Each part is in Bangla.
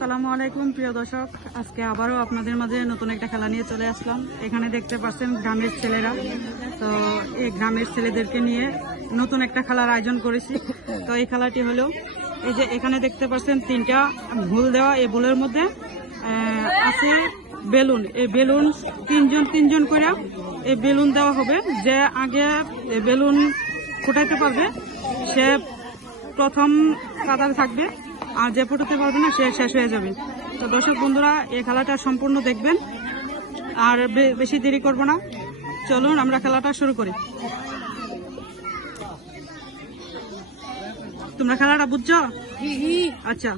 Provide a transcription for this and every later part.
আসসালামু আলাইকুম প্রিয় দর্শক, আজকে আবারও আপনাদের মাঝে নতুন একটা খেলা নিয়ে চলে আসলাম। এখানে দেখতে পাচ্ছেন গ্রামের ছেলেরা, তো এই গ্রামের ছেলেদেরকে নিয়ে নতুন একটা খেলার আয়োজন করেছি। তো এই খেলাটি হলো, এই যে এখানে দেখতে পাচ্ছেন তিনটা ভুল দেওয়া, এই ভুলের মধ্যে আছে বেলুন। এই বেলুন তিনজন করে এই বেলুন দেওয়া হবে। যে আগে বেলুন ফুটাইতে পারবে সে প্রথম কাতারে থাকবে, আর যে ফুটাতে পারবে না সে শেষ হয়ে যাবে। তো দর্শক বন্ধুরা, এই খেলাটা সম্পূর্ণ দেখবেন, আর বেশি দেরি করব না, চলুন আমরা খেলাটা শুরু করি। তোমরা খেলাটা বুঝছো? আচ্ছা,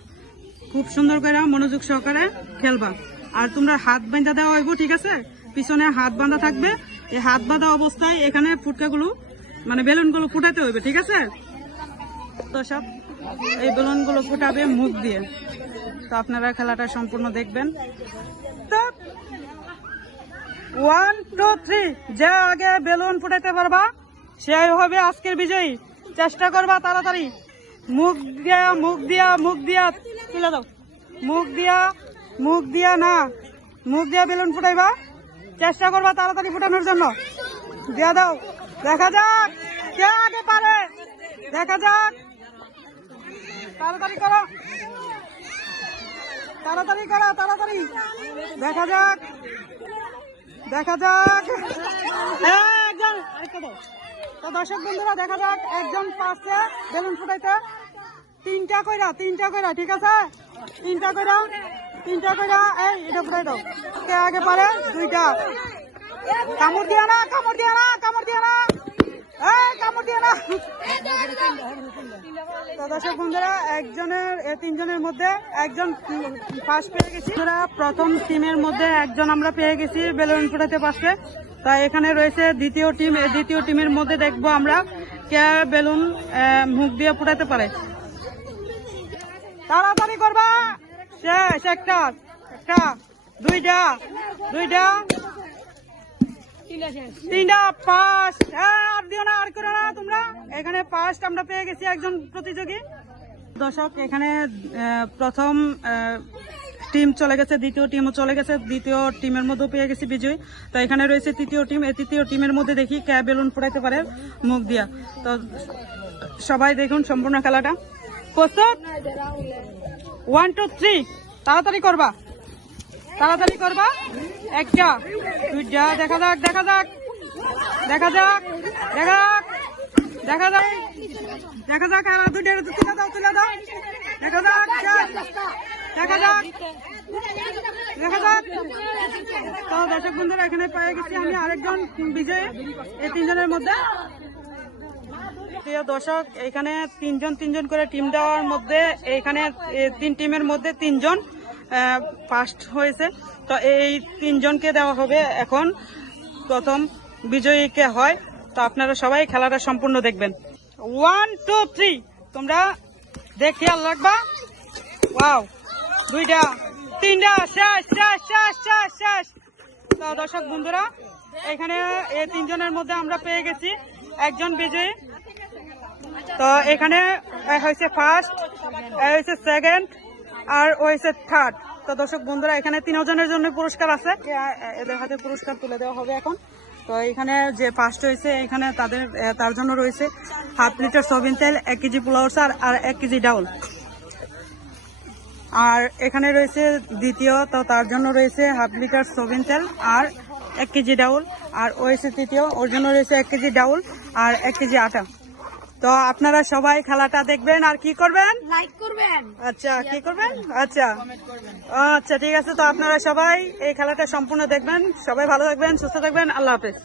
খুব সুন্দর করে মনোযোগ সহকারে খেলবা। আর তোমরা হাত বাঁধা দেওয়া হইব, ঠিক আছে? পিছনে হাত বাঁধা থাকবে। এই হাত বাঁধা অবস্থায় এখানে ফুটকাগুলো মানে বেলুনগুলো ফুটাতে হইবে, ঠিক আছে? দর্শক, এই বেলুনগুলো ফুটাবে মুখ দিয়ে। তো আপনারা খেলাটা সম্পূর্ণ দেখবেন। 1 2 3, যে আগে বেলুন ফুটাইতে পারবা সে হবে আজকের বিজয়ী। চেষ্টা করবা তাড়াতাড়ি। মুখ দিয়া তুলে দাও। মুখ দিয়া বেলুন ফুটাইবা। চেষ্টা করবা তাড়াতাড়ি ফুটানোর জন্য। দিয়া দাও, দেখা যাক কে আগে পারে। দেখা যাক, তাড়াতাড়ি করো। দেখা যাক একজন। তো দর্শক বন্ধুরা, দেখা যাক একজন পারছে বেলুন ফুটাইতে। তিনটা কইরা, ঠিক আছে? তিনটা কইরা এই এটা ফুটাই দাও। কে আগে পারে? দুইটা। কামড় দিয়া না। তো দর্শক বন্ধুরা, তিনজনের মধ্যে একজন ফার্স্ট পেয়ে গেছি। প্রথম টিমের মধ্যে একজন আমরা পেয়ে গেছি বেলুন ফুটাতে পারছে। তাই এখানে রয়েছে দ্বিতীয় টিম। এই দ্বিতীয় টিমের মধ্যে দেখবো আমরা কে বেলুন মুখ দিয়ে ফুটাতে পারে। তাড়াতাড়ি করবা। শেষ। একটা, দুইটা, তিনটা, পাঁচ। আর দিও না, আর করো না তোমরা। এখানে ফার্স্ট আমরা পেয়ে গেছি একজন প্রতিযোগী। দর্শক, এখানে প্রথম টিম চলে গেছে, দ্বিতীয় টিমও চলে গেছে। দ্বিতীয় টিমের মধ্যেও পেয়ে গেছি বিজয়ী। তো এখানে রয়েছে তৃতীয় টিম। এই তৃতীয় টিমের মধ্যে দেখি কে বেলুন ফুটাইতে পারে মুখ দিয়া। তো সবাই দেখুন সম্পূর্ণ খেলাটা। প্রস্তুত? 1 2 3, তাড়াতাড়ি করবা। একটা, দুইটা, দেখা যাক। আর দুইটা তুলে দাও। দেখা যাক। তো দর্শক বন্ধুরা, এখানে পেয়ে গেছি আমি আরেকজন বিজয়ী এই তিনজনের মধ্যে। প্রিয় দর্শক, এখানে তিনজন করে টিম দেওয়ার মধ্যে এখানে তিন টিমের মধ্যে তিনজন ফার্স্ট হয়েছে। তো এই তিনজনকে দেওয়া হবে এখন প্রথম বিজয়ী কে হয়। তো আপনারা সবাই খেলাটা সম্পূর্ণ দেখবেন। 1 2 3, তোমরা দেখ খেয়াল রাখবা। ওয়াও, দুইটা, তিনটা, শেষ। তো দর্শক বন্ধুরা, এখানে এই তিনজনের মধ্যে আমরা পেয়ে গেছি একজন বিজয়ী। তো এখানে হয়েছে ফার্স্ট, হয়েছে সেকেন্ড, আর হয়েছে থার্ড। তো দর্শক বন্ধুরা, এখানে তিনজনের জন্য পুরস্কার আছে। এদের হাতে পুরস্কার তুলে দেওয়া হবে এখন। তো এখানে যে ফার্স্ট হয়েছে, এখানে তার জন্য রয়েছে 1/2 লিটার সয়াবিন তেল, 1 কেজি পোলাও চাল, আর 1 কেজি ডাউল। আর এখানে রয়েছে দ্বিতীয়, তো তার জন্য রয়েছে 1/2 লিটার সয়াবিন তেল আর 1 কেজি ডাউল। আর হয়েছে তৃতীয়, ওর জন্য রয়েছে 1 কেজি ডাউল আর 1 কেজি আটা। তো আপনারা সবাই খেলাটা দেখবেন আর কি করবেন? লাইক করবেন। আচ্ছা, কি করবেন? আচ্ছা, ঠিক আছে। তো আপনারা সবাই এই খেলাটা সম্পূর্ণ দেখবেন। সবাই ভালো থাকবেন, সুস্থ থাকবেন। আল্লাহ হাফেজ।